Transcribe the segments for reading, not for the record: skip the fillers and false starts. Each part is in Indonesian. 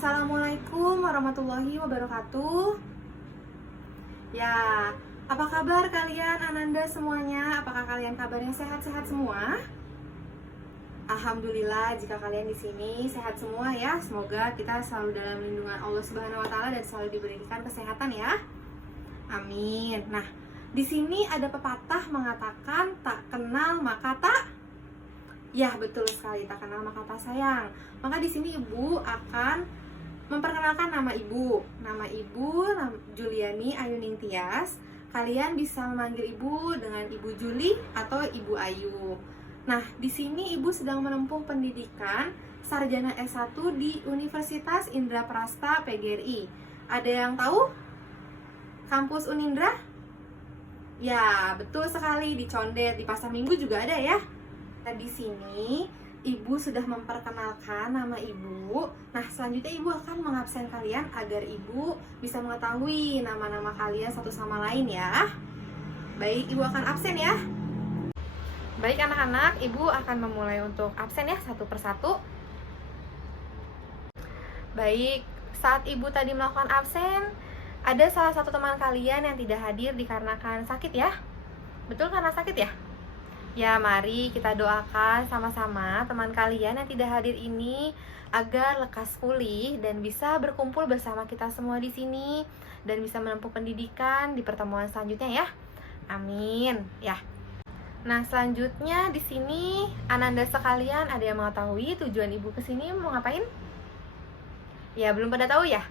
Assalamualaikum warahmatullahi wabarakatuh. Ya, apa kabar kalian Ananda semuanya? Apakah kalian kabarnya sehat-sehat semua? Alhamdulillah jika kalian di sini sehat semua ya. Semoga kita selalu dalam lindungan Allah Subhanahu wa taala dan selalu diberikan kesehatan ya. Amin. Nah, di sini ada pepatah mengatakan tak kenal maka tak. Ya, betul sekali, tak kenal maka tak sayang. Maka di sini Ibu akan memperkenalkan nama Ibu. Nama Ibu Juliani Ayuning Tias. Kalian bisa memanggil Ibu dengan Ibu Juli atau Ibu Ayu. Nah, di sini Ibu sedang menempuh pendidikan sarjana S1 di Universitas Indraprasta PGRI. Ada yang tahu kampus Unindra? Ya, betul sekali, di Condet, di Pasar Minggu juga ada ya. Nah, di sini Ibu sudah memperkenalkan nama Ibu. Nah, selanjutnya Ibu akan mengabsen kalian agar Ibu bisa mengetahui nama-nama kalian satu sama lain ya. Baik, Ibu akan absen ya. Baik anak-anak, Ibu akan memulai untuk absen ya satu persatu. Baik, saat Ibu tadi melakukan absen, ada salah satu teman kalian yang tidak hadir dikarenakan sakit ya. Betul, karena sakit ya? Ya, mari kita doakan sama-sama teman kalian yang tidak hadir ini agar lekas pulih dan bisa berkumpul bersama kita semua di sini dan bisa menempuh pendidikan di pertemuan selanjutnya ya. Amin. Ya. Nah, selanjutnya di sini Ananda sekalian, ada yang mengetahui tujuan Ibu ke sini mau ngapain? Ya, belum pada tahu ya?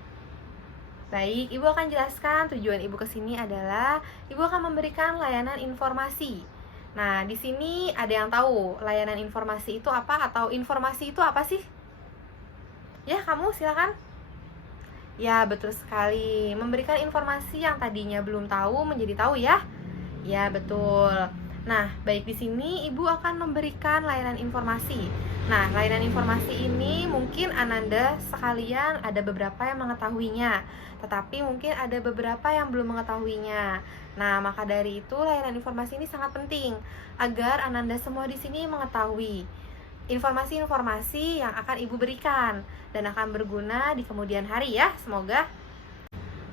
Baik, Ibu akan jelaskan tujuan Ibu ke sini adalah Ibu akan memberikan layanan informasi. Nah, di sini ada yang tahu layanan informasi itu apa atau informasi itu apa sih? Ya, kamu silakan. Ya, betul sekali. Memberikan informasi yang tadinya belum tahu menjadi tahu ya. Ya, betul. Nah, baik, di sini Ibu akan memberikan layanan informasi. Nah, layanan informasi ini mungkin Ananda sekalian ada beberapa yang mengetahuinya, tetapi mungkin ada beberapa yang belum mengetahuinya. Nah, maka dari itu layanan informasi ini sangat penting agar Ananda semua di sini mengetahui informasi-informasi yang akan Ibu berikan dan akan berguna di kemudian hari ya, semoga.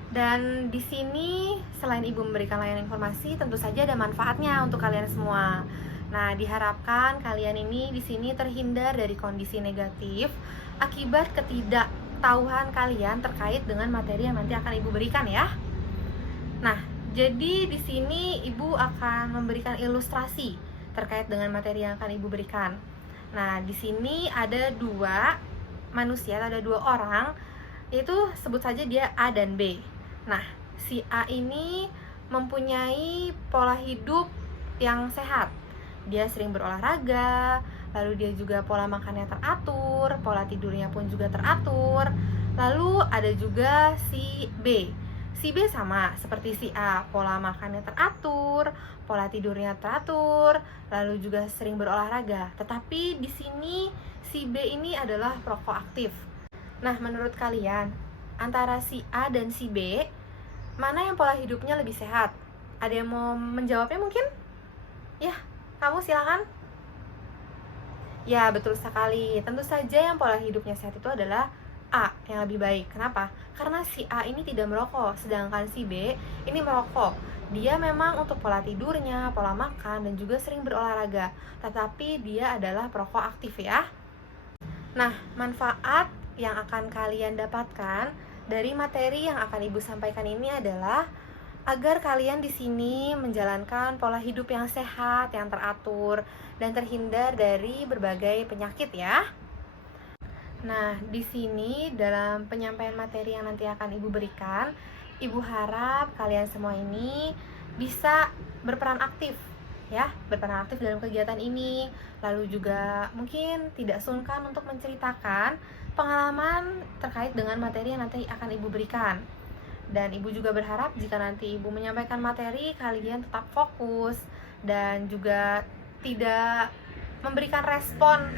Dan di sini selain Ibu memberikan layanan informasi, tentu saja ada manfaatnya untuk kalian semua. Nah, diharapkan kalian ini di sini terhindar dari kondisi negatif akibat ketidaktahuan kalian terkait dengan materi yang nanti akan Ibu berikan ya. Nah, jadi di sini Ibu akan memberikan ilustrasi terkait dengan materi yang akan Ibu berikan. Nah, di sini ada dua manusia, ada dua orang, yaitu sebut saja dia A dan B. Nah, si A ini mempunyai pola hidup yang sehat. Dia sering berolahraga, lalu dia juga pola makannya teratur, pola tidurnya pun juga teratur. Lalu ada juga si B. Si B sama seperti si A, pola makannya teratur, pola tidurnya teratur, lalu juga sering berolahraga. Tetapi di sini si B ini adalah perokok aktif. Nah, menurut kalian, antara si A dan si B, mana yang pola hidupnya lebih sehat? Ada yang mau menjawabnya mungkin? Ya, kamu silakan. Ya, betul sekali. Tentu saja yang pola hidupnya sehat itu adalah A yang lebih baik. Kenapa? Karena si A ini tidak merokok, sedangkan si B ini merokok. Dia memang untuk pola tidurnya, pola makan, dan juga sering berolahraga. Tetapi dia adalah perokok aktif ya. Nah, manfaat yang akan kalian dapatkan dari materi yang akan Ibu sampaikan ini adalah agar kalian di sini menjalankan pola hidup yang sehat, yang teratur, dan terhindar dari berbagai penyakit ya. Nah, di sini dalam penyampaian materi yang nanti akan Ibu berikan, Ibu harap kalian semua ini bisa berperan aktif ya, berperan aktif dalam kegiatan ini. Lalu juga mungkin tidak sungkan untuk menceritakan pengalaman terkait dengan materi yang nanti akan Ibu berikan. Dan Ibu juga berharap jika nanti Ibu menyampaikan materi, kalian tetap fokus dan juga tidak memberikan respon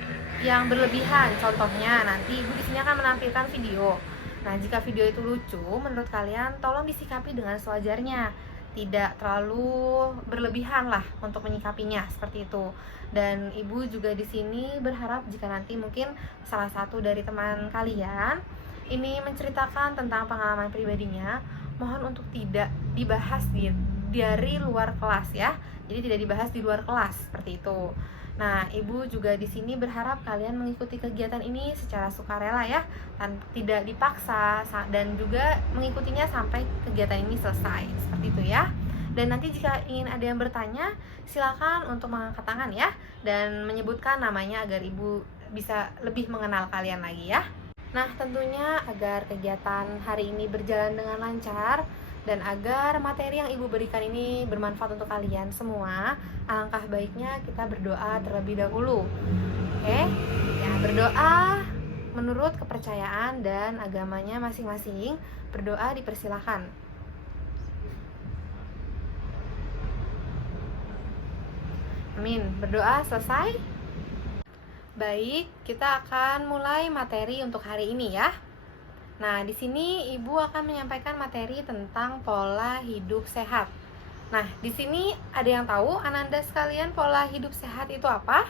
yang berlebihan. Contohnya, nanti Ibu di sini akan menampilkan video. Nah, jika video itu lucu, menurut kalian tolong disikapi dengan sewajarnya. Tidak terlalu berlebihan lah untuk menyikapinya seperti itu. Dan Ibu juga di sini berharap jika nanti mungkin salah satu dari teman kalian ini menceritakan tentang pengalaman pribadinya, mohon untuk tidak dibahas dari luar kelas ya. Jadi tidak dibahas di luar kelas seperti itu. Nah, Ibu juga di sini berharap kalian mengikuti kegiatan ini secara sukarela ya, tidak dipaksa, dan juga mengikutinya sampai kegiatan ini selesai. Seperti itu ya. Dan nanti jika ingin ada yang bertanya, silakan untuk mengangkat tangan ya, dan menyebutkan namanya agar Ibu bisa lebih mengenal kalian lagi ya. Nah, tentunya agar kegiatan hari ini berjalan dengan lancar dan agar materi yang Ibu berikan ini bermanfaat untuk kalian semua, alangkah baiknya kita berdoa terlebih dahulu. Oke? Ya, berdoa menurut kepercayaan dan agamanya masing-masing. Berdoa dipersilahkan. Amin. Berdoa selesai. Baik, kita akan mulai materi untuk hari ini ya. Nah, di sini Ibu akan menyampaikan materi tentang pola hidup sehat. Nah, di sini ada yang tahu, Ananda sekalian, pola hidup sehat itu apa?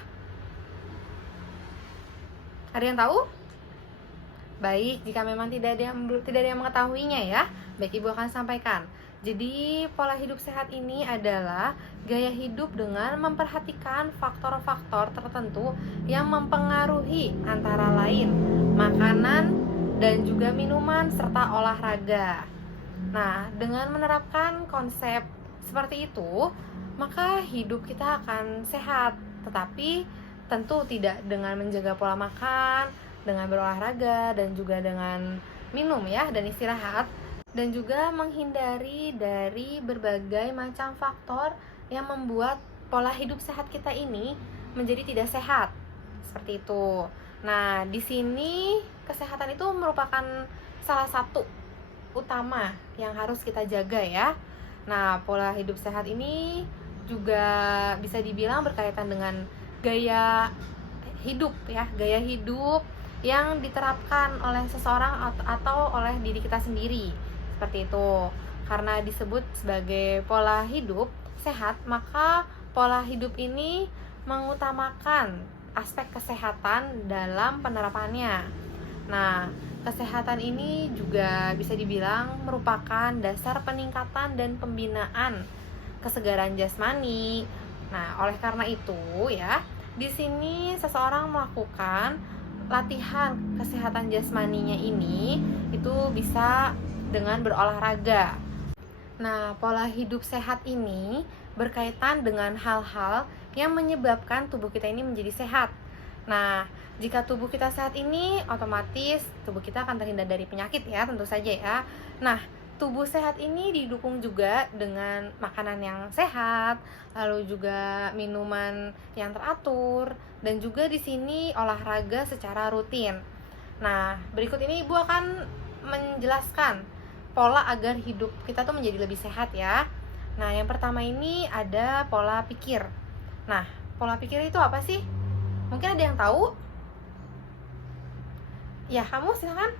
Ada yang tahu? Baik, jika memang tidak ada yang mengetahuinya ya, baik Ibu akan sampaikan. Jadi, pola hidup sehat ini adalah gaya hidup dengan memperhatikan faktor-faktor tertentu yang mempengaruhi antara lain makanan dan juga minuman serta olahraga. Nah, dengan menerapkan konsep seperti itu, maka hidup kita akan sehat, tetapi tentu tidak dengan menjaga pola makan, dengan berolahraga, dan juga dengan minum ya, dan istirahat, dan juga menghindari dari berbagai macam faktor yang membuat pola hidup sehat kita ini menjadi tidak sehat. Seperti itu. Nah, di sini kesehatan itu merupakan salah satu utama yang harus kita jaga ya. Nah, pola hidup sehat ini juga bisa dibilang berkaitan dengan gaya hidup ya, gaya hidup yang diterapkan oleh seseorang atau oleh diri kita sendiri. Seperti itu. Karena disebut sebagai pola hidup sehat, maka pola hidup ini mengutamakan aspek kesehatan dalam penerapannya. Nah, kesehatan ini juga bisa dibilang merupakan dasar peningkatan dan pembinaan kesegaran jasmani. Nah, oleh karena itu ya, di sini seseorang melakukan latihan kesehatan jasmaninya ini itu bisa dengan berolahraga. Nah, pola hidup sehat ini berkaitan dengan hal-hal yang menyebabkan tubuh kita ini menjadi sehat. Nah, jika tubuh kita sehat ini, otomatis tubuh kita akan terhindar dari penyakit ya, tentu saja ya. Nah, tubuh sehat ini didukung juga dengan makanan yang sehat, lalu juga minuman yang teratur, dan juga di sini olahraga secara rutin. Nah, berikut ini Ibu akan menjelaskan pola agar hidup kita tuh menjadi lebih sehat ya. Nah, yang pertama ini ada pola pikir. Nah, pola pikir itu apa sih? Mungkin ada yang tahu? Ya, kamu silakan.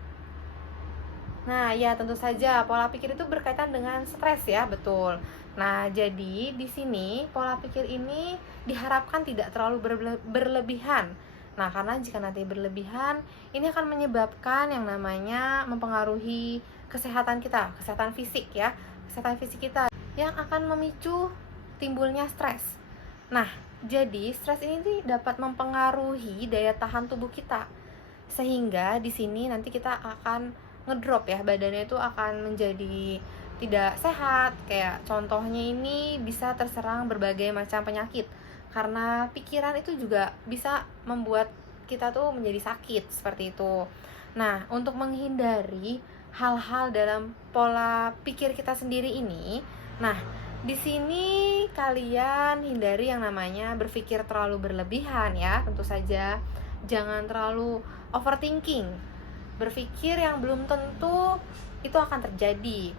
Nah, ya tentu saja pola pikir itu berkaitan dengan stres ya, betul. Nah, jadi di sini pola pikir ini diharapkan tidak terlalu berlebihan. Nah, karena jika nanti berlebihan, ini akan menyebabkan yang namanya mempengaruhi kesehatan kita, kesehatan fisik ya, kesehatan fisik kita yang akan memicu timbulnya stres. Nah, jadi stres ini dapat mempengaruhi daya tahan tubuh kita, sehingga di sini nanti kita akan ngedrop ya, badannya itu akan menjadi tidak sehat. Kayak contohnya ini bisa terserang berbagai macam penyakit, karena pikiran itu juga bisa membuat kita tuh menjadi sakit, seperti itu. Nah, untuk menghindari hal-hal dalam pola pikir kita sendiri ini, nah, di sini kalian hindari yang namanya berpikir terlalu berlebihan ya, tentu saja. Jangan terlalu overthinking. Berpikir yang belum tentu itu akan terjadi.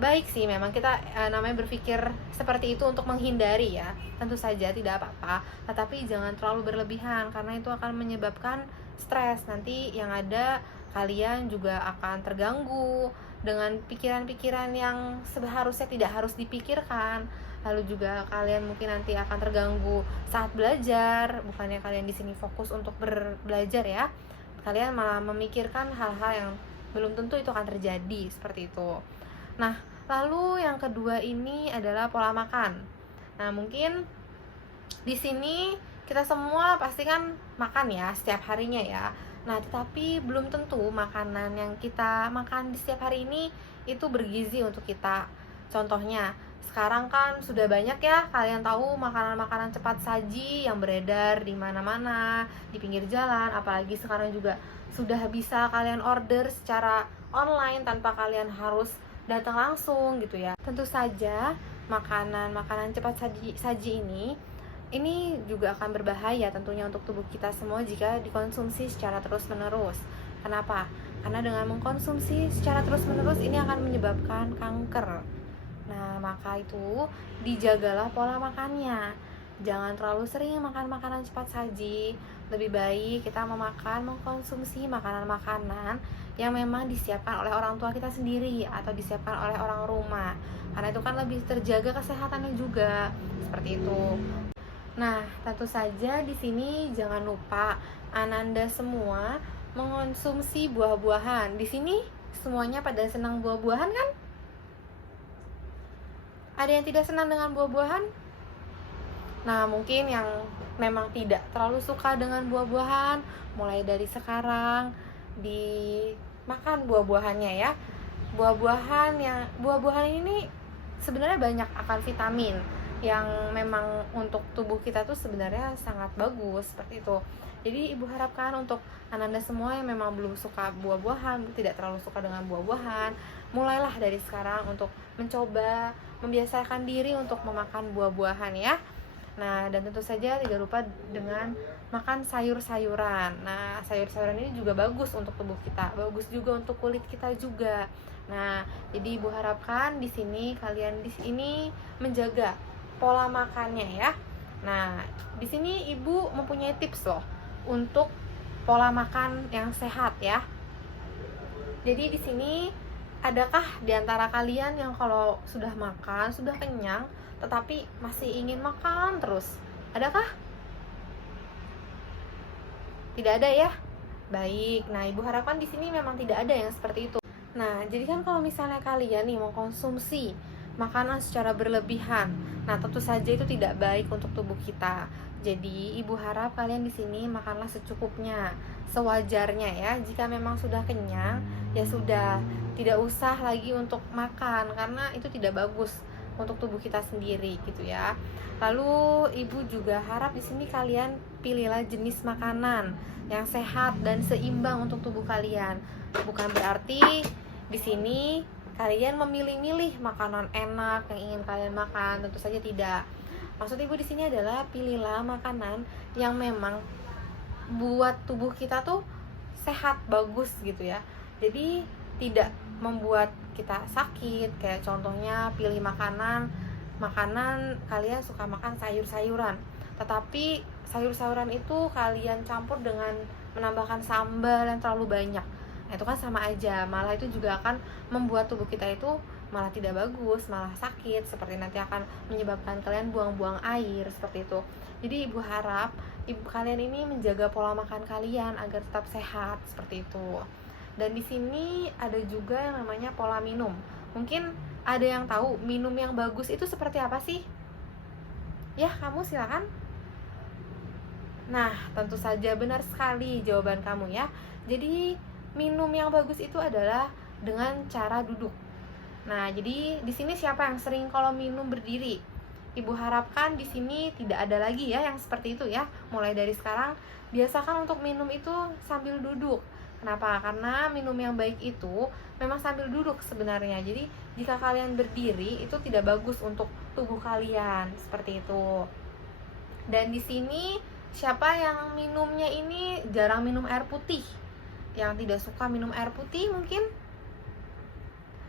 Baik sih memang kita namanya berpikir seperti itu untuk menghindari ya, tentu saja tidak apa-apa, tetapi jangan terlalu berlebihan karena itu akan menyebabkan stres. Nanti yang ada kalian juga akan terganggu dengan pikiran-pikiran yang seharusnya tidak harus dipikirkan. Lalu juga kalian mungkin nanti akan terganggu saat belajar, bukannya kalian di sini fokus untuk belajar ya, kalian malah memikirkan hal-hal yang belum tentu itu akan terjadi, seperti itu. Nah, lalu yang kedua ini adalah pola makan. Nah, mungkin di sini kita semua pasti kan makan ya setiap harinya ya. Nah, tetapi belum tentu makanan yang kita makan di setiap hari ini itu bergizi untuk kita. Contohnya, sekarang kan sudah banyak ya kalian tahu makanan-makanan cepat saji yang beredar di mana-mana, di pinggir jalan, apalagi sekarang juga sudah bisa kalian order secara online tanpa kalian harus datang langsung gitu ya. Tentu saja makanan-makanan cepat saji ini juga akan berbahaya tentunya untuk tubuh kita semua jika dikonsumsi secara terus-menerus. Kenapa? Karena dengan mengkonsumsi secara terus-menerus ini akan menyebabkan kanker. Nah, maka itu dijagalah pola makannya. Jangan terlalu sering makan makanan cepat saji. Lebih baik kita mengkonsumsi makanan-makanan yang memang disiapkan oleh orang tua kita sendiri atau disiapkan oleh orang rumah. Karena itu kan lebih terjaga kesehatannya juga. Seperti itu. Nah, tentu saja di sini jangan lupa Ananda semua mengonsumsi buah-buahan. Di sini semuanya pada senang buah-buahan kan? Ada yang tidak senang dengan buah-buahan? Nah, mungkin yang memang tidak terlalu suka dengan buah-buahan, mulai dari sekarang dimakan buah-buahannya ya. Buah-buahan ini sebenarnya banyak akan vitamin yang memang untuk tubuh kita tuh sebenarnya sangat bagus, seperti itu. Jadi ibu harapkan untuk Ananda semua yang memang belum suka buah-buahan, tidak terlalu suka dengan buah-buahan, mulailah dari sekarang untuk mencoba membiasakan diri untuk memakan buah-buahan ya. Nah, dan tentu saja tidak lupa dengan makan sayur-sayuran. Nah, sayur-sayuran ini juga bagus untuk tubuh kita, bagus juga untuk kulit kita juga. Nah, jadi ibu harapkan di sini kalian di sini menjaga pola makannya ya. Nah, di sini ibu mempunyai tips loh untuk pola makan yang sehat ya. Jadi di sini adakah di antara kalian yang kalau sudah makan, sudah kenyang, tetapi masih ingin makan terus? Adakah? Tidak ada ya? Baik. Nah, ibu harapkan di sini memang tidak ada yang seperti itu. Nah, jadi kan kalau misalnya kalian nih mengkonsumsi makanan secara berlebihan, nah tentu saja itu tidak baik untuk tubuh kita. Jadi ibu harap kalian di sini makanlah secukupnya, sewajarnya ya. Jika memang sudah kenyang, ya sudah, tidak usah lagi untuk makan karena itu tidak bagus untuk tubuh kita sendiri gitu ya. Lalu ibu juga harap di sini kalian pilihlah jenis makanan yang sehat dan seimbang untuk tubuh kalian. Bukan berarti di sini kalian memilih-milih makanan enak yang ingin kalian makan, tentu saja tidak. Maksud ibu di sini adalah pilihlah makanan yang memang buat tubuh kita tuh sehat, bagus gitu ya. Jadi tidak membuat kita sakit. Kayak contohnya pilih makanan kalian suka makan sayur-sayuran, tetapi sayur-sayuran itu kalian campur dengan menambahkan sambal yang terlalu banyak. Nah, itu kan sama aja, malah itu juga akan membuat tubuh kita itu malah tidak bagus, malah sakit, seperti nanti akan menyebabkan kalian buang-buang air, seperti itu. Jadi ibu harap ibu kalian ini menjaga pola makan kalian agar tetap sehat, seperti itu. Dan di sini ada juga yang namanya pola minum. Mungkin ada yang tahu minum yang bagus itu seperti apa sih? Ya, kamu silakan. Nah, tentu saja benar sekali jawaban kamu ya. Jadi minum yang bagus itu adalah dengan cara duduk. Nah, jadi di sini siapa yang sering kalau minum berdiri? Ibu harapkan di sini tidak ada lagi ya yang seperti itu ya. Mulai dari sekarang biasakan untuk minum itu sambil duduk. Kenapa? Karena minum yang baik itu memang sambil duduk sebenarnya. Jadi jika kalian berdiri itu tidak bagus untuk tubuh kalian, seperti itu. Dan di sini siapa yang minumnya ini jarang minum air putih? Yang tidak suka minum air putih mungkin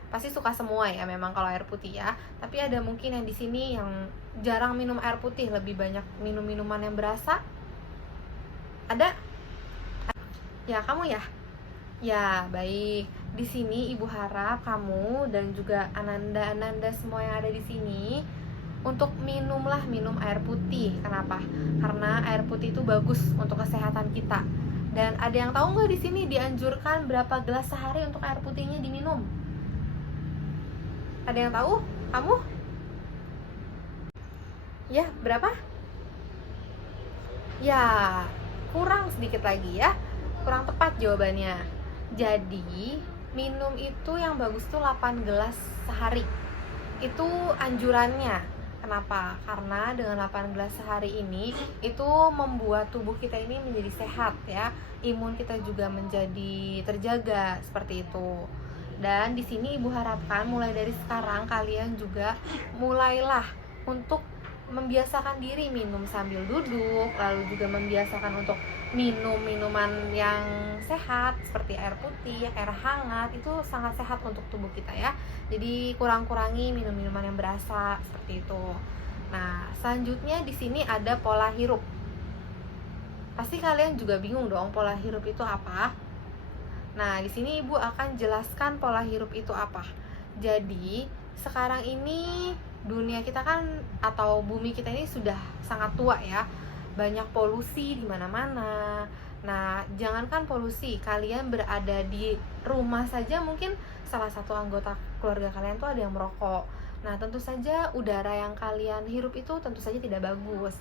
pasti suka semua ya memang kalau air putih ya. Tapi ada mungkin yang di sini yang jarang minum air putih, lebih banyak minum minuman yang berasa. Ada? Ya, kamu ya? Ya, baik. Di sini ibu harap kamu dan juga Ananda semua yang ada di sini untuk minum air putih. Kenapa? Karena air putih itu bagus untuk kesehatan kita. Dan ada yang tahu nggak di sini dianjurkan berapa gelas sehari untuk air putihnya diminum? Ada yang tahu? Kamu? Ya, berapa? Ya, kurang sedikit lagi ya. Kurang tepat jawabannya. Jadi, minum itu yang bagus tuh 8 gelas sehari. Itu anjurannya. Kenapa? Karena dengan 8 gelas sehari ini itu membuat tubuh kita ini menjadi sehat ya. Imun kita juga menjadi terjaga seperti itu. Dan di sini Ibu harapkan mulai dari sekarang kalian juga mulailah untuk membiasakan diri minum sambil duduk, lalu juga membiasakan untuk minum minuman yang sehat seperti air putih, air hangat, itu sangat sehat untuk tubuh kita ya. Jadi kurang-kurangi minum minuman yang berasa seperti itu. Nah, selanjutnya di sini ada pola hirup. Pasti kalian juga bingung dong pola hirup itu apa? Nah, di sini Ibu akan jelaskan pola hirup itu apa. Jadi, sekarang ini dunia kita kan atau bumi kita ini sudah sangat tua ya. Banyak polusi di mana-mana. Nah, jangankan polusi, kalian berada di rumah saja mungkin salah satu anggota keluarga kalian tuh ada yang merokok. Nah, tentu saja udara yang kalian hirup itu tentu saja tidak bagus.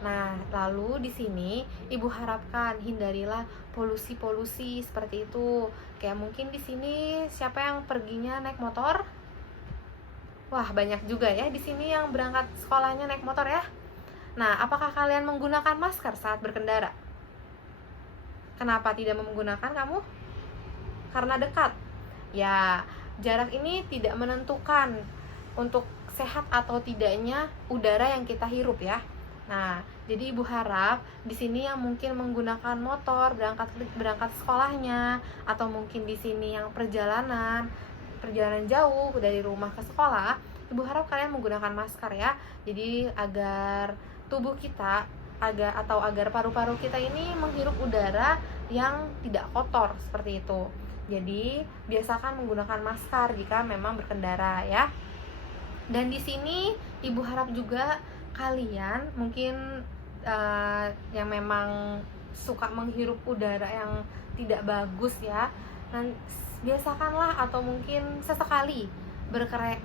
Nah, lalu di sini Ibu harapkan hindarilah polusi-polusi seperti itu. Kayak mungkin di sini siapa yang perginya naik motor? Wah, banyak juga ya di sini yang berangkat sekolahnya naik motor ya. Nah, apakah kalian menggunakan masker saat berkendara? Kenapa tidak menggunakan kamu? Karena dekat. Ya, jarak ini tidak menentukan untuk sehat atau tidaknya udara yang kita hirup ya. Nah, jadi Ibu harap di sini yang mungkin menggunakan motor berangkat sekolahnya, atau mungkin di sini yang perjalanan jauh dari rumah ke sekolah, Ibu harap kalian menggunakan masker ya. Jadi agar tubuh kita agar paru-paru kita ini menghirup udara yang tidak kotor seperti itu. Jadi biasakan menggunakan masker jika memang berkendara ya. Dan di sini Ibu harap juga kalian mungkin yang memang suka menghirup udara yang tidak bagus ya, dan biasakanlah atau mungkin sesekali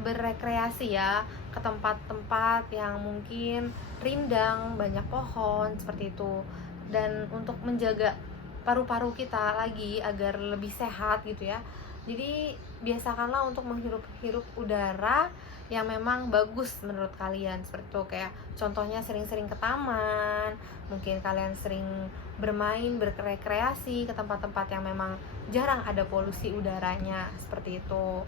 berrekreasi ya ke tempat-tempat yang mungkin rindang, banyak pohon seperti itu. Dan untuk menjaga paru-paru kita lagi agar lebih sehat gitu ya. Jadi biasakanlah untuk menghirup udara yang memang bagus menurut kalian seperti itu. Kayak contohnya sering-sering ke taman, mungkin kalian sering bermain, berrekreasi ke tempat-tempat yang memang jarang ada polusi udaranya seperti itu.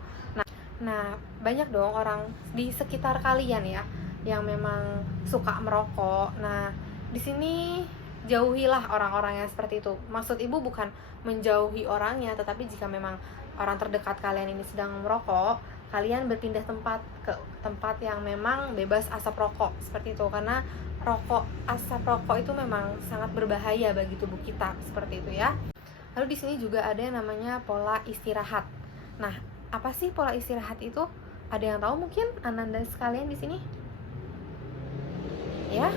Nah, banyak dong orang di sekitar kalian ya yang memang suka merokok. Nah, di sini jauhilah orang-orang yang seperti itu. Maksud Ibu bukan menjauhi orangnya, tetapi jika memang orang terdekat kalian ini sedang merokok, kalian berpindah tempat ke tempat yang memang bebas asap rokok seperti itu. Karena asap rokok itu memang sangat berbahaya bagi tubuh kita seperti itu ya. Lalu di sini juga ada yang namanya pola istirahat. Nah, apa sih pola istirahat itu? Ada yang tahu mungkin Ananda sekalian di sini? Ya?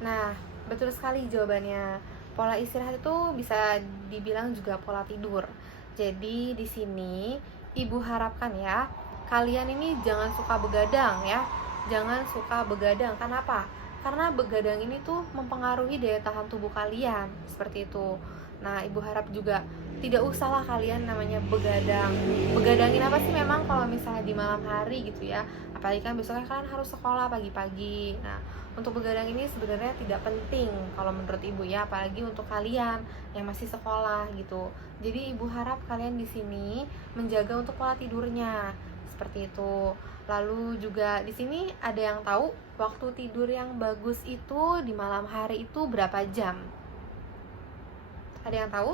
Nah, betul sekali jawabannya. Pola istirahat itu bisa dibilang juga pola tidur. Jadi di sini Ibu harapkan ya, kalian ini jangan suka begadang ya. Jangan suka begadang. Kenapa? Karena begadang ini tuh mempengaruhi daya tahan tubuh kalian seperti itu. Nah, Ibu harap juga tidak usahlah kalian namanya begadang. Begadangin apa sih memang kalau misalnya di malam hari gitu ya. Apalagi kan besoknya kalian harus sekolah pagi-pagi. Nah, untuk begadang ini sebenarnya tidak penting kalau menurut Ibu ya, apalagi untuk kalian yang masih sekolah gitu. Jadi Ibu harap kalian di sini menjaga untuk pola tidurnya seperti itu. Lalu juga di sini ada yang tahu waktu tidur yang bagus itu di malam hari itu berapa jam? Ada yang tahu?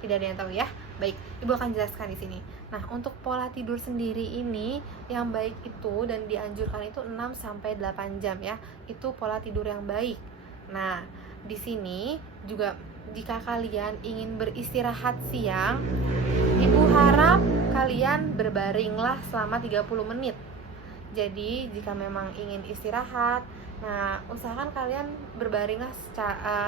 Tidak ada yang tahu ya. Baik, Ibu akan jelaskan di sini. Nah, untuk pola tidur sendiri ini yang baik itu dan dianjurkan itu 6-8 jam ya. Itu pola tidur yang baik. Nah, di sini juga jika kalian ingin beristirahat siang, Ibu harap kalian berbaringlah selama 30 menit. Jadi, jika memang ingin istirahat, Nah, usahakan kalian berbaringlah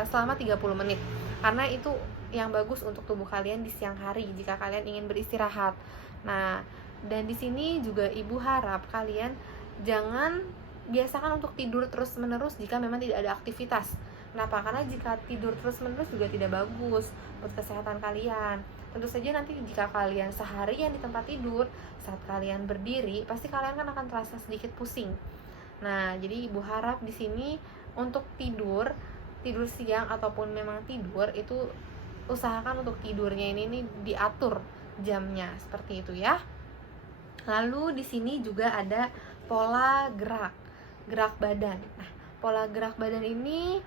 selama 30 menit. Karena itu yang bagus untuk tubuh kalian di siang hari jika kalian ingin beristirahat. Nah, dan di sini juga ibu harap kalian jangan biasakan untuk tidur terus-menerus jika memang tidak ada aktivitas. Kenapa? Karena jika tidur terus-menerus juga tidak bagus buat kesehatan kalian. Tentu saja nanti jika kalian seharian di tempat tidur, saat kalian berdiri, pasti kalian kan akan terasa sedikit pusing. Nah, jadi ibu harap di sini untuk tidur siang ataupun memang tidur itu usahakan untuk tidurnya ini nih diatur jamnya seperti itu ya. Lalu di sini juga ada pola gerak badan. Nah, pola gerak badan ini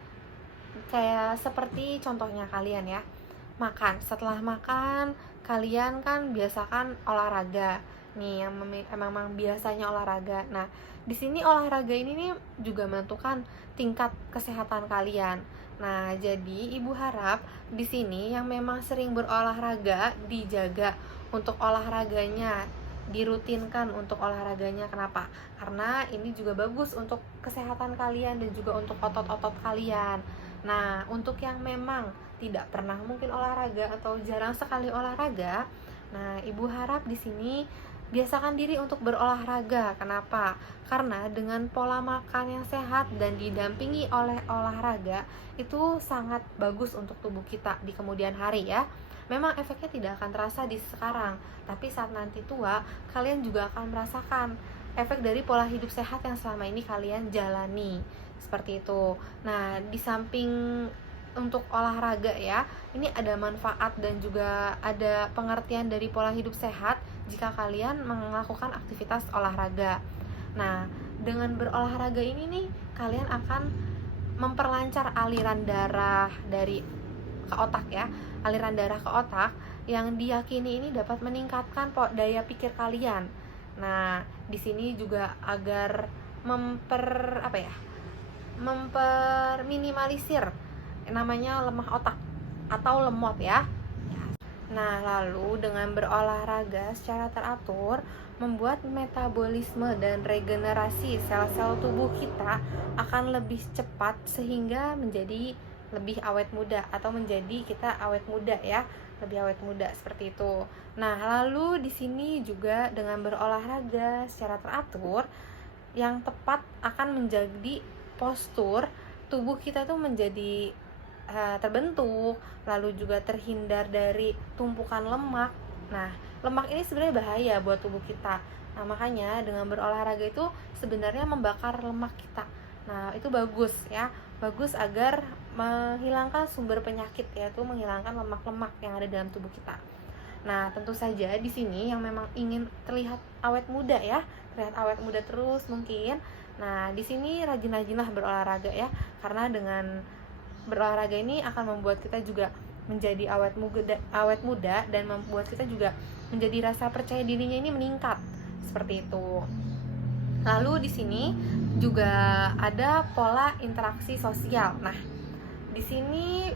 kayak seperti contohnya kalian ya. Setelah makan kalian kan biasakan olahraga nih yang memang biasanya olahraga. Nah, di sini olahraga ini nih juga menentukan tingkat kesehatan kalian. Nah, jadi ibu harap di sini yang memang sering berolahraga dijaga untuk olahraganya, dirutinkan untuk olahraganya. Kenapa? Karena ini juga bagus untuk kesehatan kalian dan juga untuk otot-otot kalian. Nah, untuk yang memang tidak pernah mungkin olahraga atau jarang sekali olahraga, nah ibu harap di sini biasakan diri untuk berolahraga. Kenapa? Karena dengan pola makan yang sehat dan didampingi oleh olahraga itu sangat bagus untuk tubuh kita di kemudian hari ya. Memang efeknya tidak akan terasa di sekarang, tapi saat nanti tua kalian juga akan merasakan efek dari pola hidup sehat yang selama ini kalian jalani. Seperti itu. Nah, di samping untuk olahraga ya, ini ada manfaat dan juga ada pengertian dari pola hidup sehat jika kalian melakukan aktivitas olahraga. Nah, dengan berolahraga ini nih kalian akan memperlancar aliran darah dari ke otak ya. Aliran darah ke otak yang diyakini ini dapat meningkatkan daya pikir kalian. Nah, di sini juga agar memperminimalisir namanya lemah otak atau lemot ya. Nah, lalu dengan berolahraga secara teratur membuat metabolisme dan regenerasi sel-sel tubuh kita akan lebih cepat sehingga menjadi lebih awet muda atau menjadi kita awet muda ya, lebih awet muda seperti itu. Nah, lalu di sini juga dengan berolahraga secara teratur yang tepat akan menjadi postur tubuh kita itu menjadi terbentuk, lalu juga terhindar dari tumpukan lemak. Nah, lemak ini sebenarnya bahaya buat tubuh kita. Nah, makanya dengan berolahraga itu sebenarnya membakar lemak kita. Nah, itu bagus ya, bagus agar menghilangkan sumber penyakit, yaitu menghilangkan lemak-lemak yang ada dalam tubuh kita. Nah, tentu saja di sini yang memang ingin terlihat awet muda ya, terlihat awet muda terus mungkin. Nah, di sini rajin-rajinlah berolahraga ya, karena dengan berolahraga ini akan membuat kita juga menjadi awet muda dan membuat kita juga menjadi rasa percaya dirinya ini meningkat seperti itu. Lalu di sini juga ada pola interaksi sosial. Nah, di sini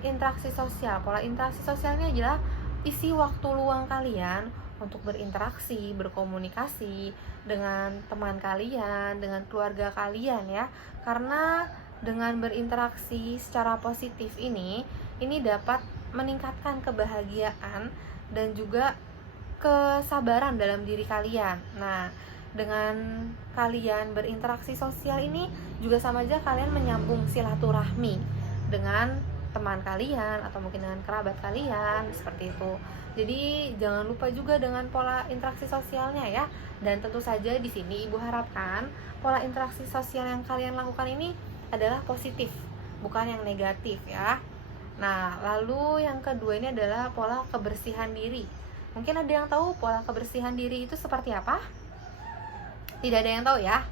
pola interaksi sosialnya adalah isi waktu luang kalian untuk berinteraksi, berkomunikasi dengan teman kalian, dengan keluarga kalian ya. Karena dengan berinteraksi secara positif ini dapat meningkatkan kebahagiaan dan juga kesabaran dalam diri kalian. Nah, dengan kalian berinteraksi sosial ini juga sama aja kalian menyambung silaturahmi dengan teman kalian atau mungkin dengan kerabat kalian seperti itu. Jadi jangan lupa juga dengan pola interaksi sosialnya ya. Dan tentu saja di sini ibu harapkan pola interaksi sosial yang kalian lakukan ini adalah positif, bukan yang negatif ya. Nah, lalu yang kedua ini adalah pola kebersihan diri. Mungkin ada yang tahu pola kebersihan diri itu seperti apa? Tidak ada yang tahu ya.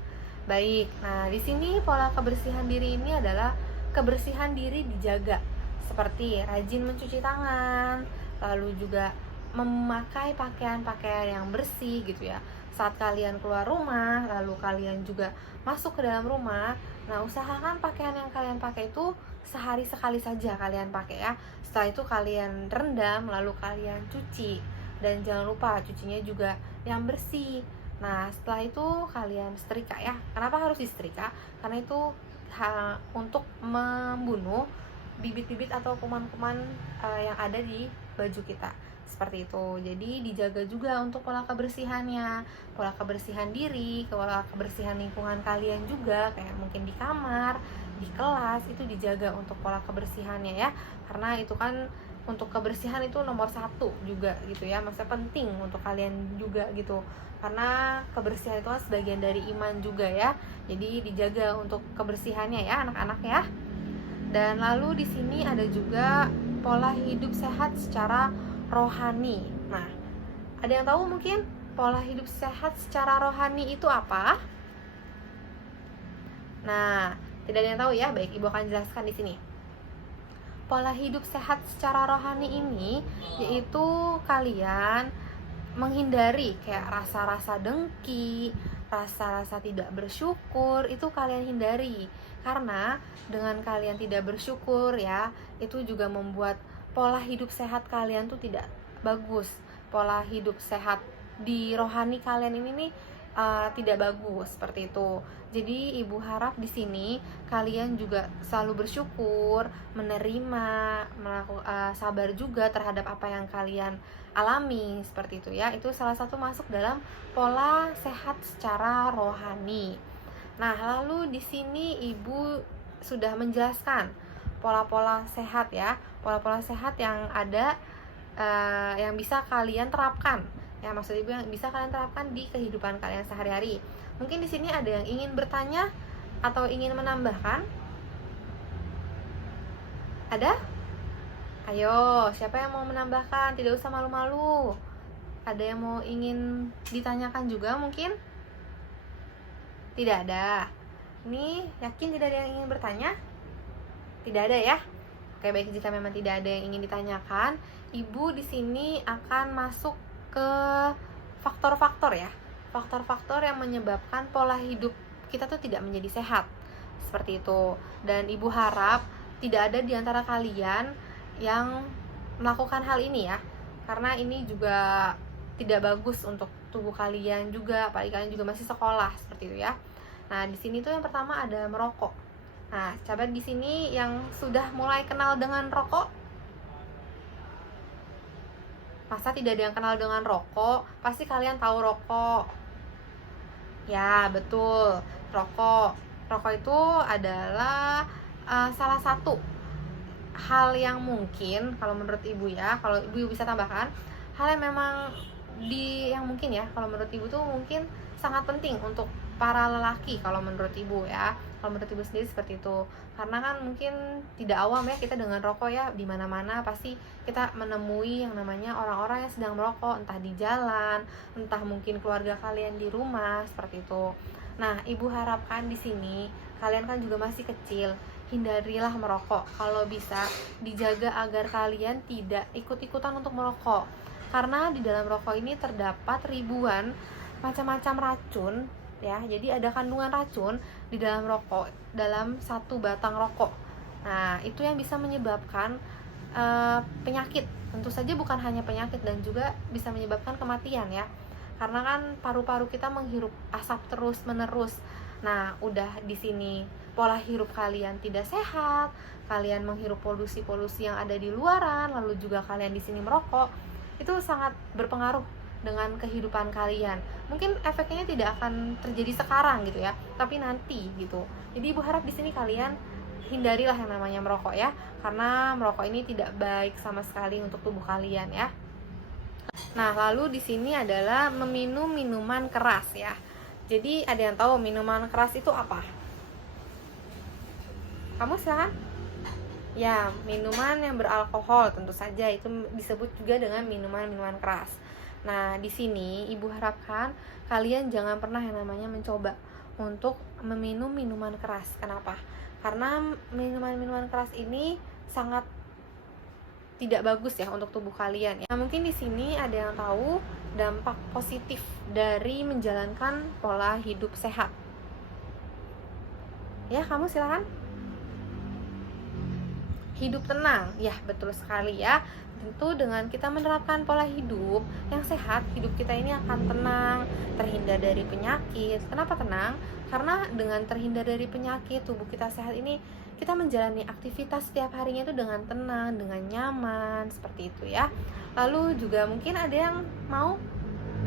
Baik. Nah, di sini pola kebersihan diri ini adalah kebersihan diri dijaga, seperti rajin mencuci tangan, lalu juga memakai pakaian-pakaian yang bersih gitu ya. Saat kalian keluar rumah, lalu kalian juga masuk ke dalam rumah, nah usahakan pakaian yang kalian pakai itu sehari sekali saja kalian pakai ya. Setelah itu kalian rendam, lalu kalian cuci. Dan jangan lupa cucinya juga yang bersih. Nah, setelah itu kalian setrika ya. Kenapa harus disetrika? Karena itu untuk membunuh bibit-bibit atau kuman-kuman yang ada di baju kita, seperti itu. Jadi dijaga juga untuk pola kebersihannya, pola kebersihan diri, pola kebersihan lingkungan kalian juga, kayak mungkin di kamar, di kelas, itu dijaga untuk pola kebersihannya ya, karena itu kan untuk kebersihan itu nomor satu juga gitu ya, maksudnya penting untuk kalian juga gitu, karena kebersihan itu kan sebagian dari iman juga ya, jadi dijaga untuk kebersihannya ya anak-anak ya. Dan lalu di sini ada juga pola hidup sehat secara rohani. Nah, ada yang tahu mungkin pola hidup sehat secara rohani itu apa? Nah, tidak ada yang tahu ya. Baik, Ibu akan jelaskan di sini. Pola hidup sehat secara rohani ini yaitu kalian menghindari kayak rasa-rasa dengki, rasa-rasa tidak bersyukur, itu kalian hindari. Karena dengan kalian tidak bersyukur ya, itu juga membuat pola hidup sehat kalian tuh tidak bagus. Pola hidup sehat di rohani kalian ini nih tidak bagus, seperti itu. Jadi Ibu harap di sini kalian juga selalu bersyukur, menerima, sabar juga terhadap apa yang kalian alami, seperti itu ya. Itu salah satu masuk dalam pola sehat secara rohani. Nah, lalu di sini Ibu sudah menjelaskan pola-pola sehat ya, pola-pola sehat yang ada yang bisa kalian terapkan. Ya, maksud Ibu yang bisa kalian terapkan di kehidupan kalian sehari-hari. Mungkin di sini ada yang ingin bertanya atau ingin menambahkan? Ada? Ayo, siapa yang mau menambahkan? Tidak usah malu-malu. Ada yang mau ingin ditanyakan juga mungkin? Tidak ada. Ini yakin tidak ada yang ingin bertanya? Tidak ada ya? Oke, baik, jika memang tidak ada yang ingin ditanyakan, Ibu di sini akan masuk ke faktor-faktor ya. Faktor-faktor yang menyebabkan pola hidup kita tuh tidak menjadi sehat. Seperti itu. Dan Ibu harap tidak ada di antara kalian yang melakukan hal ini ya. Karena ini juga tidak bagus untuk tubuh kalian juga, apalagi kalian juga masih sekolah, seperti itu ya. Nah, di sini tuh yang pertama ada merokok. Nah, coba di sini yang sudah mulai kenal dengan rokok. Masa tidak ada yang kenal dengan rokok? Pasti kalian tahu rokok. Ya, betul. Rokok. Rokok itu adalah salah satu hal yang mungkin kalau menurut Ibu ya, kalau Ibu bisa tambahkan, hal yang memang yang mungkin ya, kalau menurut Ibu tuh mungkin sangat penting untuk para lelaki kalau menurut Ibu ya. Kalau menurut Ibu sendiri seperti itu. Karena kan mungkin tidak awam ya kita dengan rokok ya, di mana-mana pasti kita menemui yang namanya orang-orang yang sedang merokok, entah di jalan, entah mungkin keluarga kalian di rumah, seperti itu. Nah, Ibu harapkan di sini kalian kan juga masih kecil, hindarilah merokok. Kalau bisa dijaga agar kalian tidak ikut-ikutan untuk merokok. Karena di dalam rokok ini terdapat ribuan macam-macam racun ya. Jadi ada kandungan racun di dalam rokok, dalam satu batang rokok. Nah, itu yang bisa menyebabkan penyakit. Tentu saja bukan hanya penyakit, dan juga bisa menyebabkan kematian ya. Karena kan paru-paru kita menghirup asap terus-menerus. Nah, udah di sini pola hirup kalian tidak sehat, kalian menghirup polusi-polusi yang ada di luaran, lalu juga kalian di sini merokok, itu sangat berpengaruh dengan kehidupan kalian. Mungkin efeknya tidak akan terjadi sekarang gitu ya, tapi nanti gitu. Jadi Ibu harap di sini kalian hindarilah yang namanya merokok ya, karena merokok ini tidak baik sama sekali untuk tubuh kalian ya. Nah, lalu di sini adalah meminum minuman keras ya. Jadi ada yang tahu minuman keras itu apa? Kamu silakan. Ya, minuman yang beralkohol tentu saja itu disebut juga dengan minuman-minuman keras. Nah, di sini Ibu harapkan kalian jangan pernah yang namanya mencoba untuk meminum minuman keras. Kenapa? Karena minuman-minuman keras ini sangat tidak bagus ya untuk tubuh kalian ya. Nah, mungkin di sini ada yang tahu dampak positif dari menjalankan pola hidup sehat. Ya, kamu silakan. hidup tenang. Ya, betul sekali ya. Tentu dengan kita menerapkan pola hidup yang sehat, hidup kita ini akan tenang, terhindar dari penyakit. Kenapa tenang? Karena dengan terhindar dari penyakit, tubuh kita sehat ini, kita menjalani aktivitas setiap harinya itu dengan tenang, dengan nyaman, seperti itu ya. Lalu juga mungkin ada yang mau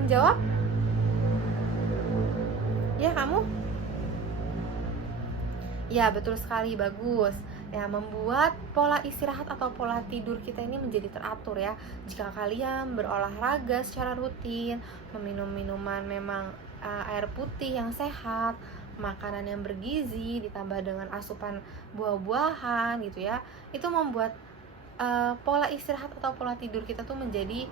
menjawab? Ya, kamu? Ya, betul sekali, bagus. Ya, membuat pola istirahat atau pola tidur kita ini menjadi teratur ya. Jika kalian berolahraga secara rutin, meminum minuman memang air putih yang sehat, makanan yang bergizi ditambah dengan asupan buah-buahan gitu ya. Itu membuat pola istirahat atau pola tidur kita tuh menjadi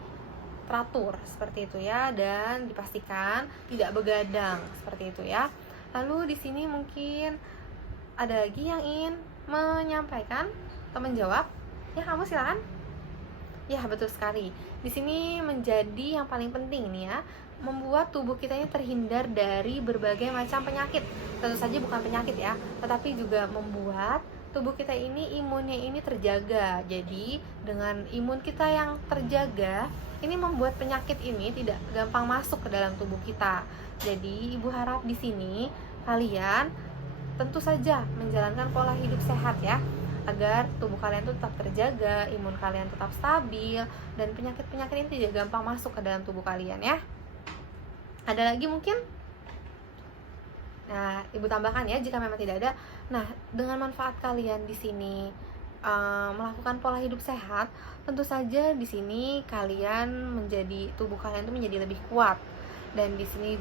teratur seperti itu ya, dan dipastikan tidak begadang seperti itu ya. Lalu di sini mungkin ada lagi yang ingin menyampaikan atau menjawab? Ya, kamu silakan. Ya, betul sekali. Di sini menjadi yang paling penting nih ya, membuat tubuh kita ini terhindar dari berbagai macam penyakit. Tentu saja bukan penyakit ya, tetapi juga membuat tubuh kita ini imunnya ini terjaga. Jadi, dengan imun kita yang terjaga, ini membuat penyakit ini tidak gampang masuk ke dalam tubuh kita. Jadi, Ibu harap di sini kalian tentu saja menjalankan pola hidup sehat ya, agar tubuh kalian tuh tetap terjaga, imun kalian tetap stabil, dan penyakit-penyakit ini tidak gampang masuk ke dalam tubuh kalian ya. Ada lagi mungkin? Nah, Ibu tambahkan ya jika memang tidak ada. Nah, dengan manfaat kalian di sini melakukan pola hidup sehat, tentu saja di sini kalian menjadi, tubuh kalian itu menjadi lebih kuat. Dan di sini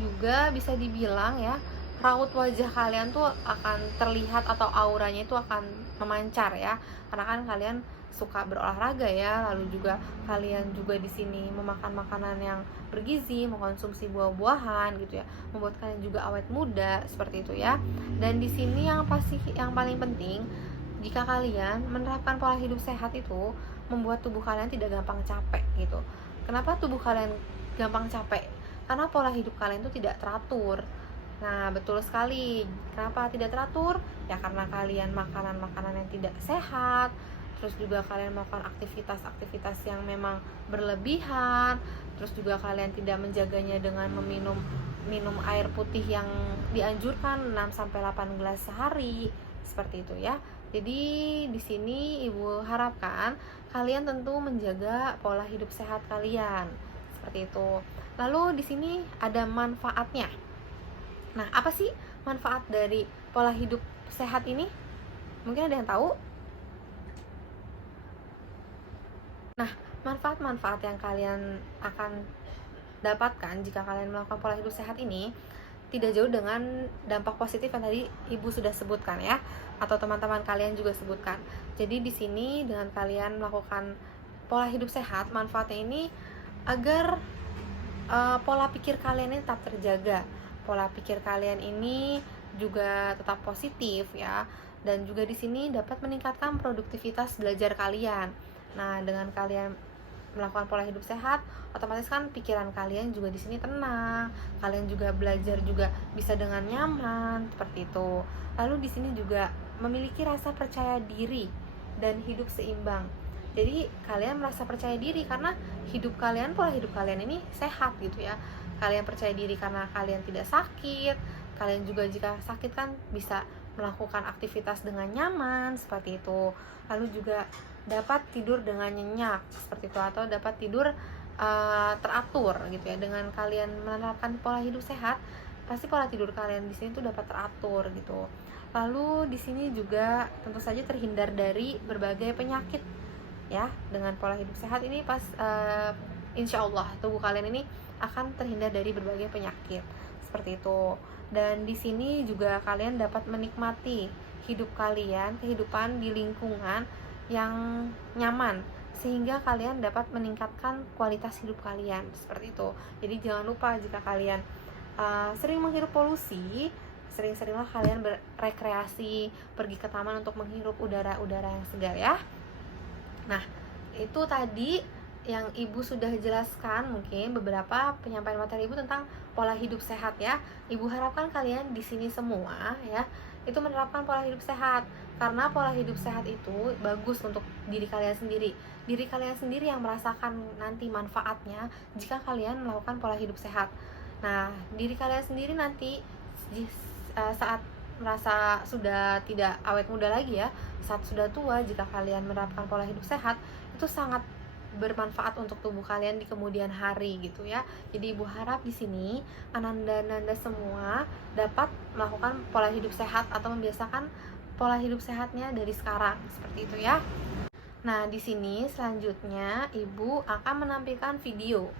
juga bisa dibilang ya, raut wajah kalian tuh akan terlihat atau auranya itu akan memancar ya, karena kan kalian suka berolahraga ya, lalu juga kalian juga di sini memakan makanan yang bergizi, mengkonsumsi buah-buahan gitu ya, membuat kalian juga awet muda seperti itu ya. Dan di sini yang paling penting, jika kalian menerapkan pola hidup sehat itu membuat tubuh kalian tidak gampang capek gitu. Kenapa tubuh kalian gampang capek? Karena pola hidup kalian itu tidak teratur. Nah, betul sekali. Kenapa tidak teratur? Ya karena kalian makanan-makanan yang tidak sehat, terus juga kalian melakukan aktivitas-aktivitas yang memang berlebihan, terus juga kalian tidak menjaganya dengan minum air putih yang dianjurkan 6-8 gelas sehari, seperti itu ya. Jadi di sini Ibu harapkan kalian tentu menjaga pola hidup sehat kalian, seperti itu. Lalu di sini ada manfaatnya. Nah, apa sih manfaat dari pola hidup sehat ini? Mungkin ada yang tahu? Nah, manfaat-manfaat yang kalian akan dapatkan jika kalian melakukan pola hidup sehat ini tidak jauh dengan dampak positif yang tadi Ibu sudah sebutkan ya, atau teman-teman kalian juga sebutkan. Jadi di sini dengan kalian melakukan pola hidup sehat, manfaatnya ini agar pola pikir kalian ini tetap terjaga. Pola pikir kalian ini juga tetap positif ya, dan juga di sini dapat meningkatkan produktivitas belajar kalian. Nah, dengan kalian melakukan pola hidup sehat, otomatis kan pikiran kalian juga di sini tenang, kalian juga belajar juga bisa dengan nyaman seperti itu. Lalu di sini juga memiliki rasa percaya diri dan hidup seimbang. Jadi kalian merasa percaya diri karena pola hidup kalian ini sehat gitu ya. Kalian percaya diri karena kalian tidak sakit. Kalian juga jika sakit kan bisa melakukan aktivitas dengan nyaman seperti itu. Lalu juga dapat tidur dengan nyenyak seperti itu, atau dapat tidur teratur gitu ya. Dengan kalian menerapkan pola hidup sehat, pasti pola tidur kalian di sini tuh dapat teratur gitu. Lalu di sini juga tentu saja terhindar dari berbagai penyakit ya. Dengan pola hidup sehat ini insya Allah tubuh kalian ini akan terhindar dari berbagai penyakit seperti itu. Dan di sini juga kalian dapat menikmati kehidupan di lingkungan yang nyaman, sehingga kalian dapat meningkatkan kualitas hidup kalian seperti itu. Jadi jangan lupa jika kalian sering menghirup polusi, sering-seringlah kalian berekreasi, pergi ke taman untuk menghirup udara-udara yang segar ya. Nah, itu tadi yang Ibu sudah jelaskan, mungkin beberapa penyampaian materi Ibu tentang pola hidup sehat ya. Ibu harapkan kalian di sini semua ya itu menerapkan pola hidup sehat. Karena pola hidup sehat itu bagus untuk diri kalian sendiri. Diri kalian sendiri yang merasakan nanti manfaatnya jika kalian melakukan pola hidup sehat. Nah, diri kalian sendiri nanti saat merasa sudah tidak awet muda lagi ya, saat sudah tua, jika kalian menerapkan pola hidup sehat, itu sangat bermanfaat untuk tubuh kalian di kemudian hari gitu ya. Jadi ibu harap di sini ananda-ananda semua dapat melakukan pola hidup sehat atau membiasakan pola hidup sehatnya dari sekarang, seperti itu ya. Nah, di sini selanjutnya ibu akan menampilkan video.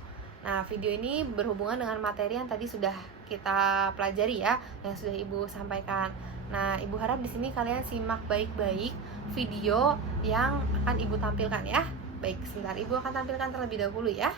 Nah, video ini berhubungan dengan materi yang tadi sudah kita pelajari ya, yang sudah ibu sampaikan. Nah, ibu harap di sini kalian simak baik-baik video yang akan ibu tampilkan ya. Baik, sebentar ibu akan tampilkan terlebih dahulu ya.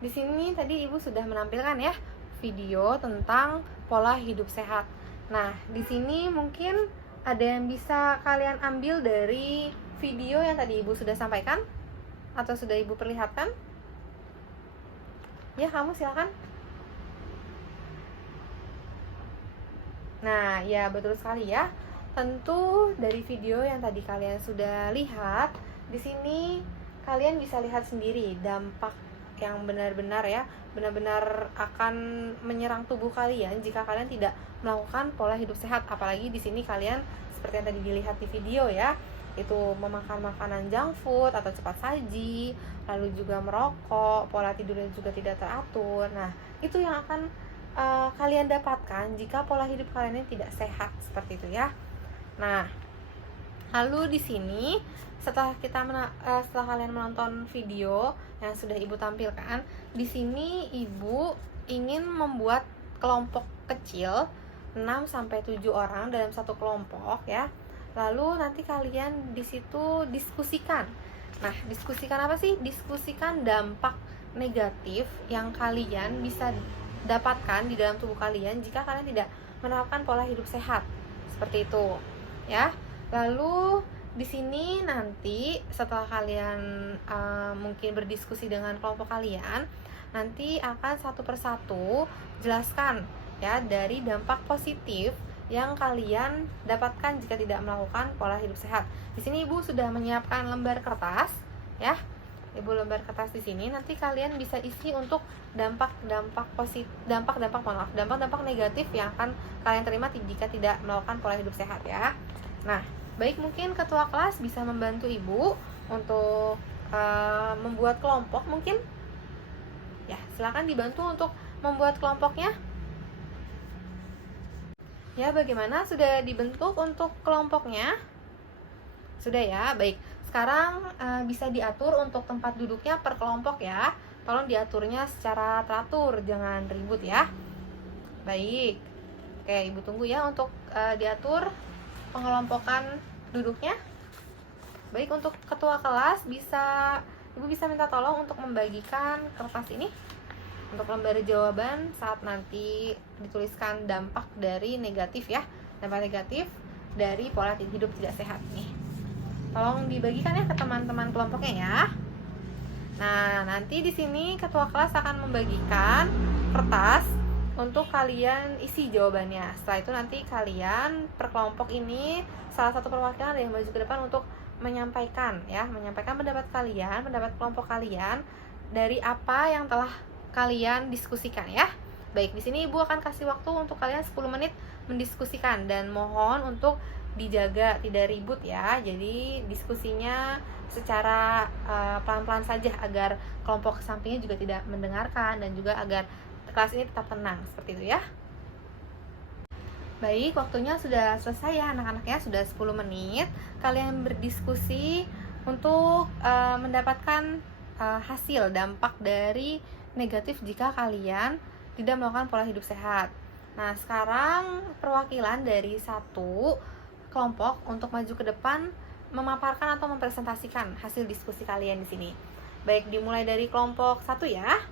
Di sini tadi ibu sudah menampilkan ya video tentang pola hidup sehat. Nah, di sini mungkin ada yang bisa kalian ambil dari video yang tadi ibu sudah sampaikan atau sudah ibu perlihatkan. Ya, kamu silakan. Nah, ya betul sekali ya. Tentu dari video yang tadi kalian sudah lihat, di sini kalian bisa lihat sendiri dampak yang benar-benar ya, benar-benar akan menyerang tubuh kalian jika kalian tidak melakukan pola hidup sehat. Apalagi di sini kalian seperti yang tadi dilihat di video ya, itu memakan makanan junk food atau cepat saji, lalu juga merokok, pola tidurnya juga tidak teratur. Nah, itu yang akan kalian dapatkan jika pola hidup kalian ini tidak sehat, seperti itu ya. Nah, lalu di sini setelah kalian menonton video yang sudah Ibu tampilkan, di sini Ibu ingin membuat kelompok kecil 6 sampai 7 orang dalam satu kelompok ya. Lalu nanti kalian di situ diskusikan. Nah, diskusikan apa sih? Diskusikan dampak negatif yang kalian bisa dapatkan di dalam tubuh kalian jika kalian tidak menerapkan pola hidup sehat. Seperti itu, ya. Lalu di sini nanti setelah kalian mungkin berdiskusi dengan kelompok kalian, nanti akan satu persatu jelaskan ya dari dampak positif yang kalian dapatkan jika tidak melakukan pola hidup sehat. Di sini Ibu sudah menyiapkan lembar kertas ya. Ibu lembar kertas di sini nanti kalian bisa isi untuk dampak negatif yang akan kalian terima jika tidak melakukan pola hidup sehat ya. Nah, baik, mungkin ketua kelas bisa membantu Ibu untuk membuat kelompok mungkin. Ya, silakan dibantu untuk membuat kelompoknya. Ya, bagaimana? Sudah dibentuk untuk kelompoknya? Sudah ya, baik. Sekarang bisa diatur untuk tempat duduknya per kelompok ya. Tolong diaturnya secara teratur, jangan ribut ya. Baik. Oke, Ibu tunggu ya untuk diatur pengelompokan duduknya. Baik, untuk ketua kelas Ibu bisa minta tolong untuk membagikan kertas ini untuk lembar jawaban saat nanti dituliskan dampak dari negatif ya, dampak negatif dari pola hidup tidak sehat nih. Tolong dibagikan ya ke teman-teman kelompoknya ya. Nah, nanti di sini ketua kelas akan membagikan kertas untuk kalian isi jawabannya. Setelah itu nanti kalian per kelompok ini salah satu perwakilan yang maju ke depan untuk menyampaikan pendapat kalian, pendapat kelompok kalian dari apa yang telah kalian diskusikan ya. Baik, di sini Ibu akan kasih waktu untuk kalian 10 menit mendiskusikan dan mohon untuk dijaga tidak ribut ya. Jadi diskusinya secara pelan-pelan saja agar kelompok sampingnya juga tidak mendengarkan dan juga agar kelas ini tetap tenang, seperti itu ya. Baik, waktunya sudah selesai ya anak-anaknya, sudah 10 menit kalian berdiskusi untuk mendapatkan hasil dampak dari negatif jika kalian tidak melakukan pola hidup sehat. Nah, sekarang perwakilan dari satu kelompok untuk maju ke depan memaparkan atau mempresentasikan hasil diskusi kalian di sini. Baik, dimulai dari kelompok 1 ya.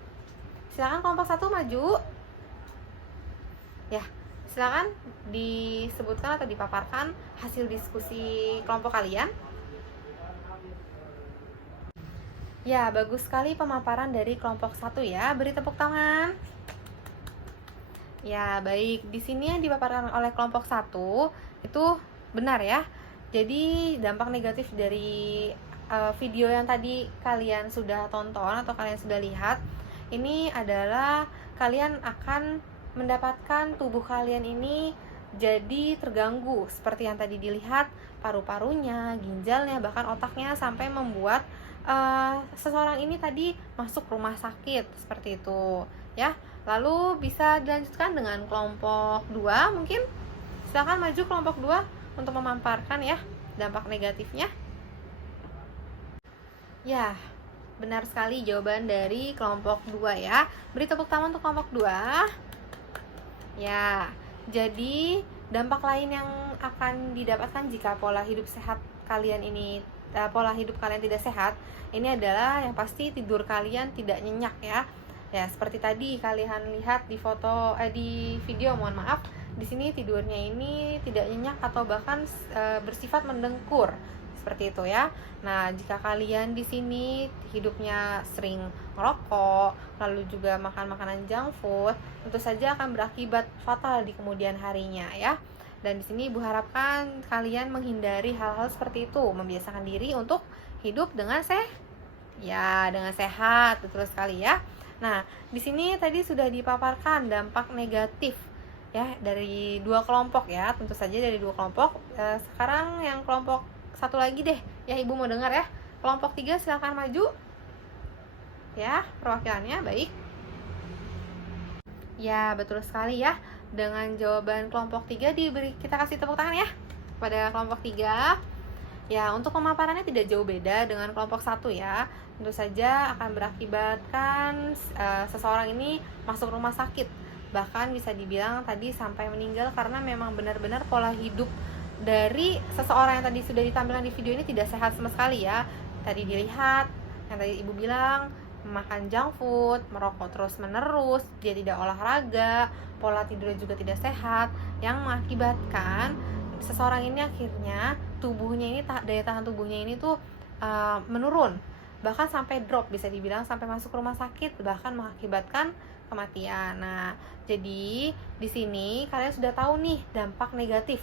Silakan kelompok 1 maju. Ya, silakan disebutkan atau dipaparkan hasil diskusi kelompok kalian. Ya, bagus sekali pemaparan dari kelompok 1 ya. Beri tepuk tangan. Ya, baik. Di sini yang dipaparkan oleh kelompok 1 itu benar ya. Jadi, dampak negatif dari video yang tadi kalian sudah tonton atau kalian sudah lihat, ini adalah kalian akan mendapatkan tubuh kalian ini jadi terganggu seperti yang tadi dilihat, paru-parunya, ginjalnya, bahkan otaknya, sampai membuat seseorang ini tadi masuk rumah sakit seperti itu ya. Lalu bisa dilanjutkan dengan kelompok 2 mungkin. Silakan maju kelompok 2 untuk memaparkan ya dampak negatifnya. Ya, benar sekali jawaban dari kelompok 2 ya. Beri tepuk tangan untuk kelompok 2. Ya, jadi dampak lain yang akan didapatkan jika pola hidup kalian tidak sehat, ini adalah yang pasti tidur kalian tidak nyenyak ya. Ya, seperti tadi kalian lihat di video, mohon maaf, di sini tidurnya ini tidak nyenyak atau bahkan bersifat mendengkur. Seperti itu ya. Nah, jika kalian di sini hidupnya sering merokok, lalu juga makan makanan junk food, tentu saja akan berakibat fatal di kemudian harinya ya. Dan di sini Ibu harapkan kalian menghindari hal-hal seperti itu, membiasakan diri untuk hidup dengan sehat, betul sekali ya. Nah, di sini tadi sudah dipaparkan dampak negatif ya dari 2 kelompok ya, tentu saja dari 2 kelompok. Sekarang yang kelompok 1 lagi deh ya, Ibu mau dengar ya. Kelompok 3 silakan maju ya perwakilannya. Baik. Ya, betul sekali ya. Dengan jawaban kelompok 3 kita kasih tepuk tangan ya pada kelompok 3. Ya, untuk pemaparannya tidak jauh beda dengan kelompok 1 ya. Tentu saja akan berakibatkan seseorang ini masuk rumah sakit. Bahkan bisa dibilang tadi sampai meninggal karena memang benar-benar pola hidup dari seseorang yang tadi sudah ditampilkan di video ini tidak sehat sama sekali ya. Tadi dilihat, yang tadi Ibu bilang, makan junk food, merokok terus-menerus, dia tidak olahraga, pola tidurnya juga tidak sehat, yang mengakibatkan seseorang ini akhirnya tubuhnya ini, daya tahan tubuhnya ini tuh menurun, bahkan sampai drop, bisa dibilang sampai masuk rumah sakit, bahkan mengakibatkan kematian. Nah, jadi di sini kalian sudah tahu nih dampak negatif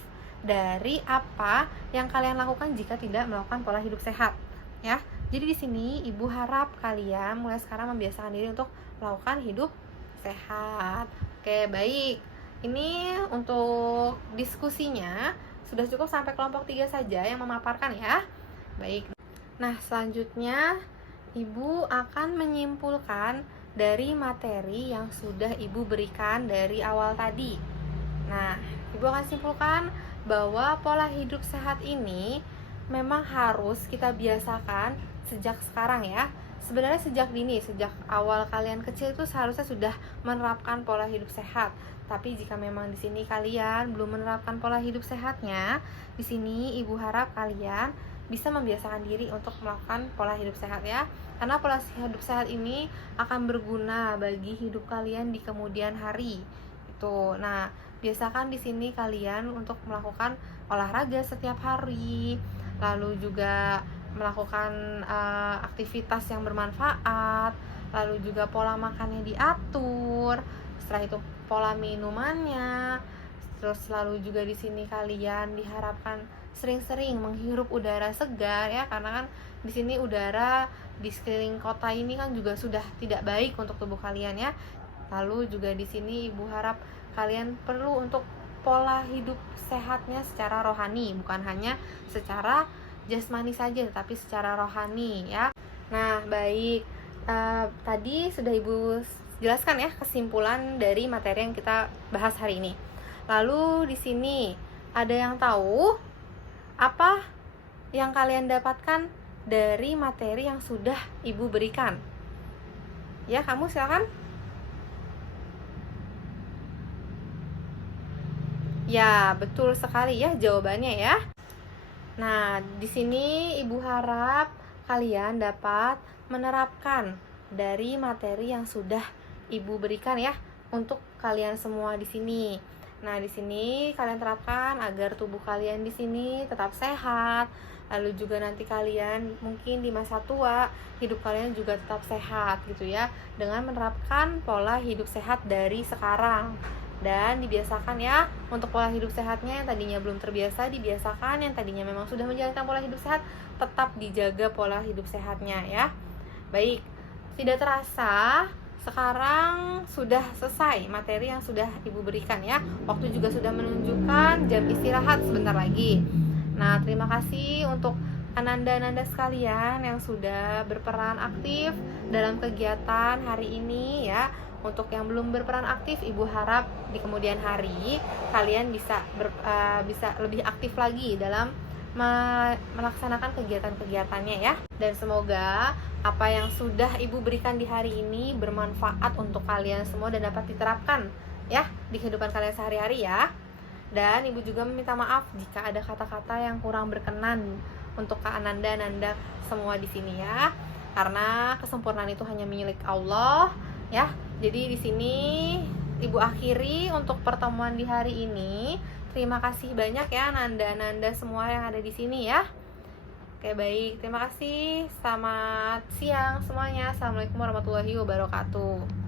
dari apa yang kalian lakukan jika tidak melakukan pola hidup sehat, ya. Jadi di sini Ibu harap kalian mulai sekarang membiasakan diri untuk melakukan hidup sehat. Oke, baik. Ini untuk diskusinya sudah cukup sampai kelompok 3 saja yang memaparkan ya. Baik. Nah, selanjutnya Ibu akan menyimpulkan dari materi yang sudah Ibu berikan dari awal tadi. Nah, Ibu akan simpulkan bahwa pola hidup sehat ini memang harus kita biasakan sejak sekarang ya. Sebenarnya sejak dini, sejak awal kalian kecil itu seharusnya sudah menerapkan pola hidup sehat. Tapi jika memang di sini kalian belum menerapkan pola hidup sehatnya, di sini Ibu harap kalian bisa membiasakan diri untuk melakukan pola hidup sehat ya. Karena pola hidup sehat ini akan berguna bagi hidup kalian di kemudian hari. Itu. Nah, biasakan di sini kalian untuk melakukan olahraga setiap hari, lalu juga melakukan aktivitas yang bermanfaat, lalu juga pola makannya diatur, setelah itu pola minumannya, terus lalu juga di sini kalian diharapkan sering-sering menghirup udara segar ya, karena kan di sini udara di sekeliling kota ini kan juga sudah tidak baik untuk tubuh kalian ya. Lalu juga di sini Ibu harap kalian perlu untuk pola hidup sehatnya secara rohani, bukan hanya secara jasmani saja, tetapi secara rohani ya. Nah, baik. Tadi sudah Ibu jelaskan ya kesimpulan dari materi yang kita bahas hari ini. Lalu di sini ada yang tahu apa yang kalian dapatkan dari materi yang sudah Ibu berikan? Ya, kamu silakan. Ya, betul sekali ya jawabannya ya. Nah, di sini Ibu harap kalian dapat menerapkan dari materi yang sudah Ibu berikan ya untuk kalian semua di sini. Nah, di sini kalian terapkan agar tubuh kalian di sini tetap sehat. Lalu juga nanti kalian mungkin di masa tua hidup kalian juga tetap sehat gitu ya, dengan menerapkan pola hidup sehat dari sekarang. Dan dibiasakan ya untuk pola hidup sehatnya, yang tadinya belum terbiasa dibiasakan, yang tadinya memang sudah menjalankan pola hidup sehat tetap dijaga pola hidup sehatnya ya. Baik, tidak terasa sekarang sudah selesai materi yang sudah Ibu berikan ya. Waktu juga sudah menunjukkan jam istirahat sebentar lagi. Nah, terima kasih untuk Ananda-ananda sekalian yang sudah berperan aktif dalam kegiatan hari ini ya. Untuk yang belum berperan aktif, Ibu harap di kemudian hari kalian bisa lebih aktif lagi dalam melaksanakan kegiatan-kegiatannya ya. Dan semoga apa yang sudah Ibu berikan di hari ini bermanfaat untuk kalian semua dan dapat diterapkan ya di kehidupan kalian sehari-hari ya. Dan Ibu juga meminta maaf jika ada kata-kata yang kurang berkenan untuk Kak Ananda semua di sini ya. Karena kesempurnaan itu hanya milik Allah ya. Jadi di sini Ibu akhiri untuk pertemuan di hari ini. Terima kasih banyak ya Nanda semua yang ada di sini ya. Oke, baik. Terima kasih. Selamat siang semuanya. Assalamualaikum warahmatullahi wabarakatuh.